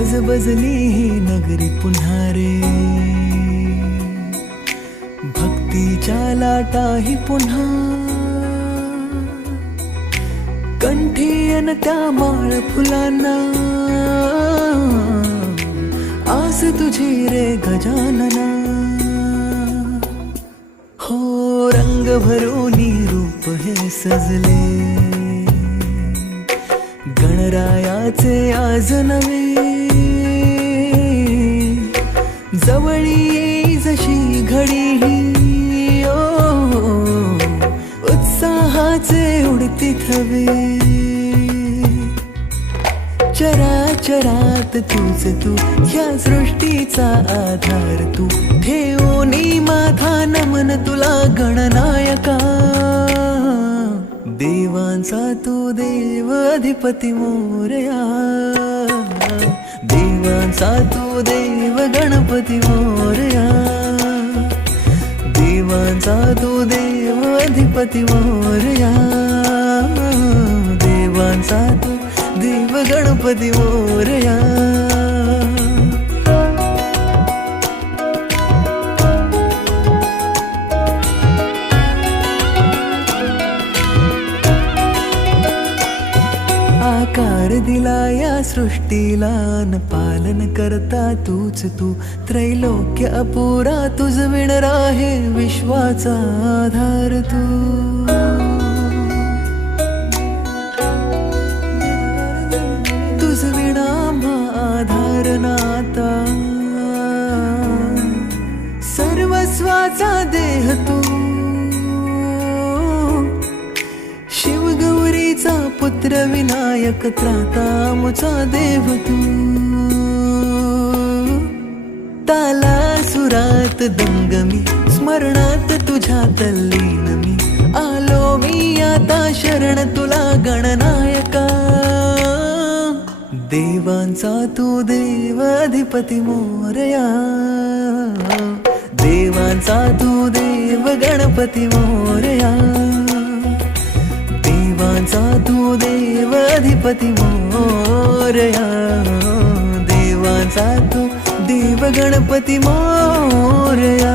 गजबजली ही नगरी पुन्हा रे, भक्तीच्या लाटाही पुन्हा, कंठी अन त्या माळ फुलांना, आस तुझी रे गजानना. हो रंग भरूनी रूप हे सजले, गणरायाचे आज नवे, जवळी येई जशी घडी ही, उत्साहाचे उडती थवे. चराचरात तूच तू, ह्या सृष्टीचा आधार तू, ठेवोनी माझा नमन तुला गणनायका. देवांचा तू देव अधिपती मोरया, देवांचा तू देव गणपती मोरया, देवांचा तू देव अधिपती मोरया, देवांचा तू देव गणपती मोरया. आकार दिला या सृष्टीला न पालन करता तूच तू, त्रैलोक्य अपुरा तुझ विण राहे विश्वाचा आधार तू. तुझ विणा आधार नाता, सर्वस्वाचा देह तू, शिवगौरीचा पुत्र विनायक त्राता मुचा देव तू. ताला सुरात दंगमी, स्मरणात तुझ्या तल्लीन मी, आलो मी आता शरण तुला गणनायका. देवांचा तू देव अधिपती मोरया, देवांचा तू देव गणपती मोरया, देवांचा तू देव अधिपती मोरया, देवांचा तू देव गणपती मोरया.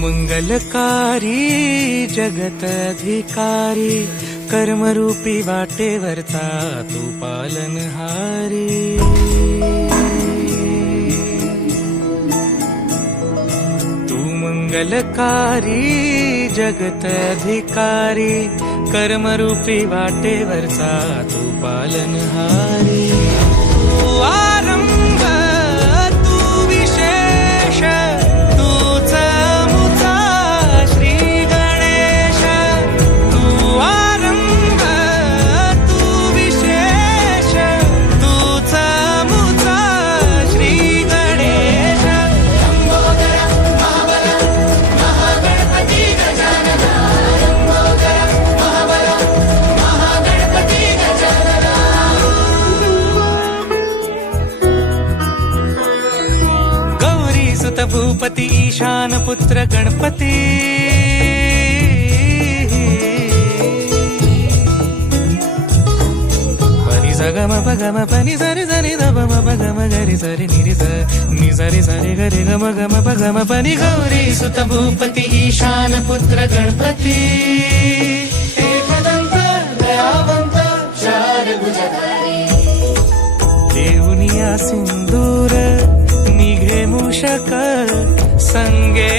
मंगलकारी जगत अधिकारी, कर्मरूपी वाटेवरचा तू पालनहारी. तू मंगलकारी जगत अधिकारी, कर्मरूपी वाटेवरचा तू पालनहारी. तू आरंभ तू विशेष, तूच मुचा श्री गणेश. तू आरंभ तू विशेष, तूच मुचा श्री गणेश. लंबोदर महाबल महागणपती गजानना, लंबोदर महाबल महागणपती गजानना. गौरी सुत भूपती ईशान पुत्र गणपती. पनी सगम पगम पनी सरि सरि ध म पगम गरि सरि निरि स नि सरि सरि गरि गम गम पगम पनी. गौरी सुत भूपती ईशान पुत्र गणपती. एकदंत दयावंत चार भुजधारी, देऊनिया सिंदूर निघे मूषक संगे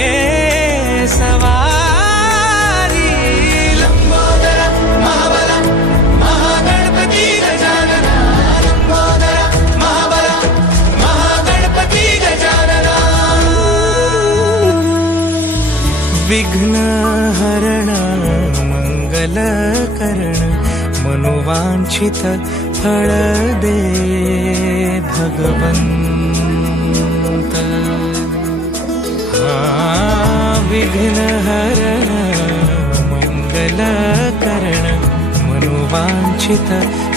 सवारी. लंबोदर महाबल महागणपती गजानना, लंबोदर महाबल महागणपती गजानना. विघ्न हरण मनोवांछित फळ दे भगवंत. विघ्न हरण मंगल करण मनोवांछित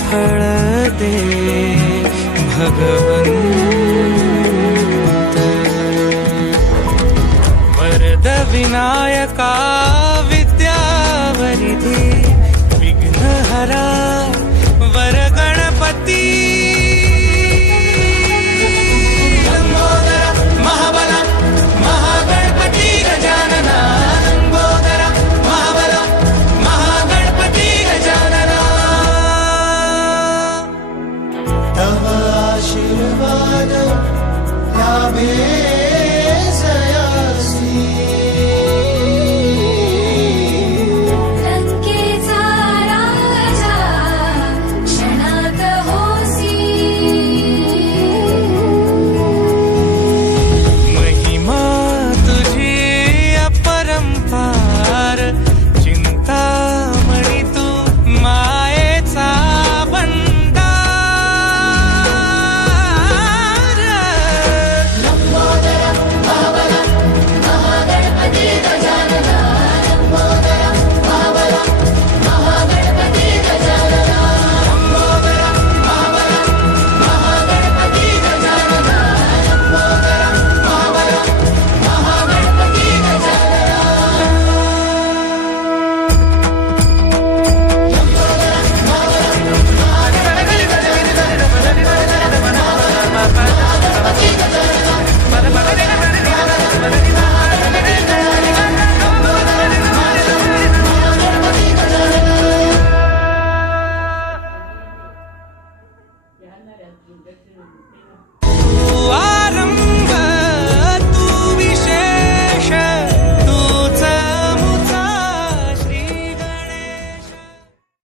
फळ दे भगवंत. वरद विनायका विद्यावरिधी विघ्नहरा वर गणपती. लंबोदर महाबला महागणपती गजानना. लंबोदर महाबला महागणपती गजानना. तव आशीर्वाद लाभे